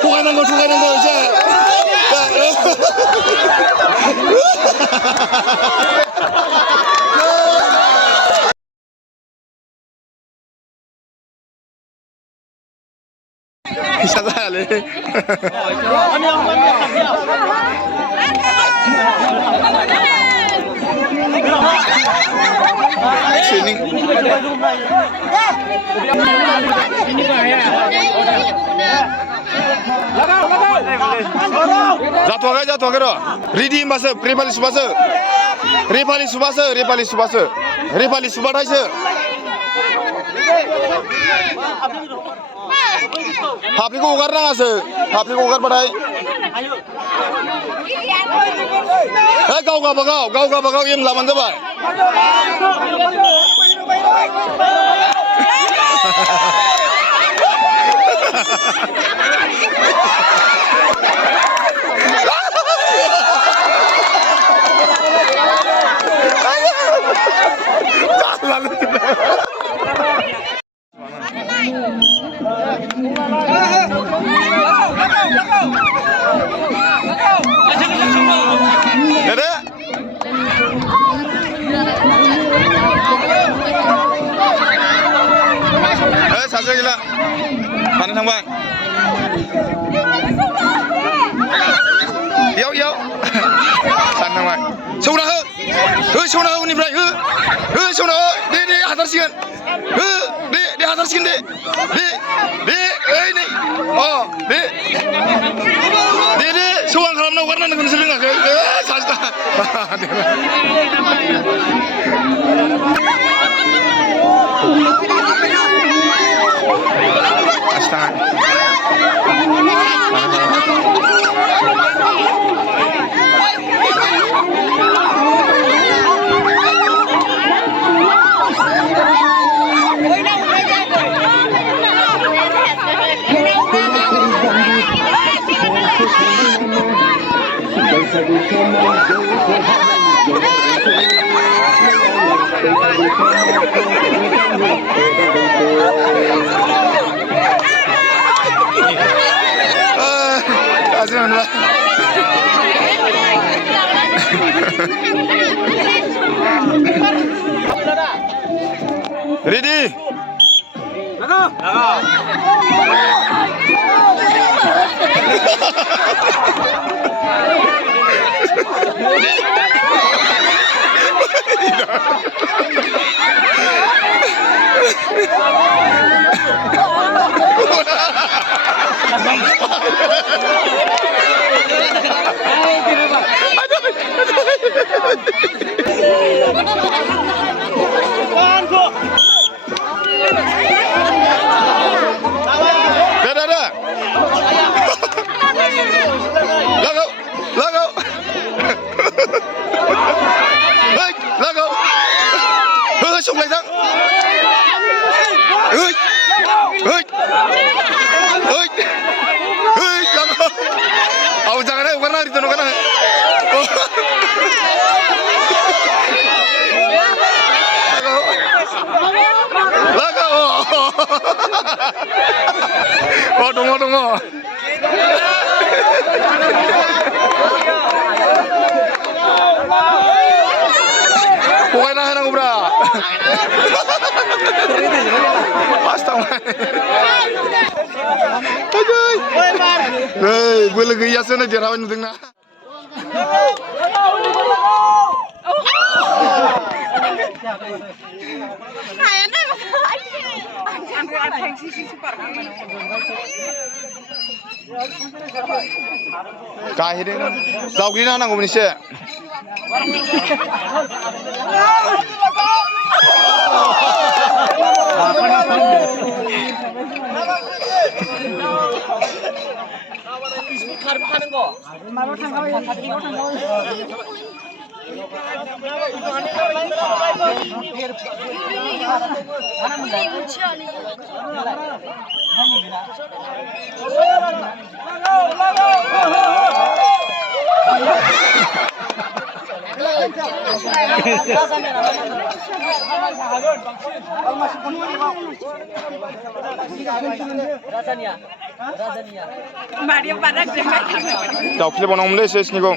통과하는 거 이제. Salah le. Sini. Jatuh ke dah? Ready masa, Repali subasa. Habli ko ugar na ase, habli ko ugar padai. Kau bagau, im laman jabai. Saja gila, mana tambang? Yau, sana tambang. Sauna ni berai, sauna, de hatar sian, de hatar sian de, ini, oh, de, suang kalau nak warna nak seling nak, saja. Astaga. Ready? Oh jangan bukan lari tu bukan. Laga. Oh tunggu. Bukan nak ubra. Pasta. Hei, gue lagi yasan aja rawan itu na. Kayaknya गाहेदों जावग्लिना होनांगौमोन एसे जावफ्लेबावनांगौमोनलै एसे स्निखौ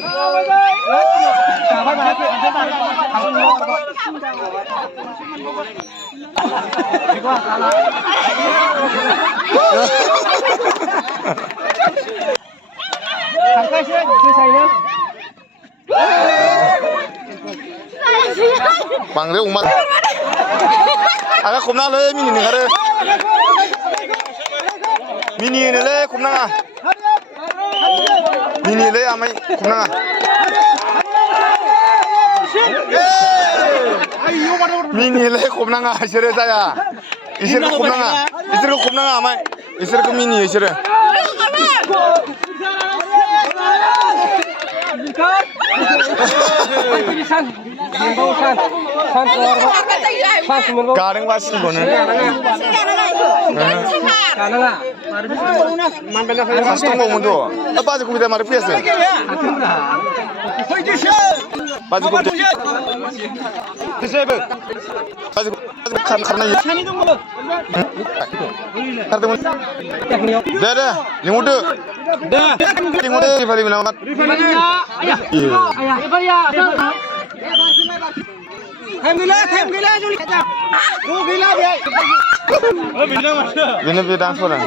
बांद्राय अमा आगा खमनालै मिनि नोंहारो मिनिनोलै खमनाङा मिनिलै आमाय खमनाङा मिनिलै खमनाङा इसोरो जाया इसोरखौ खमनाङा आमाय इसोरखौ मिनियो इसोरो गादों बासिगौनो सासे दंबावोमोनथ' बाजैखौ बिदा मारै फैयासै बाजैखौ खारनाय दे लिंहरदो रिफारि मोनामोन बेनो बे डान्सफोरा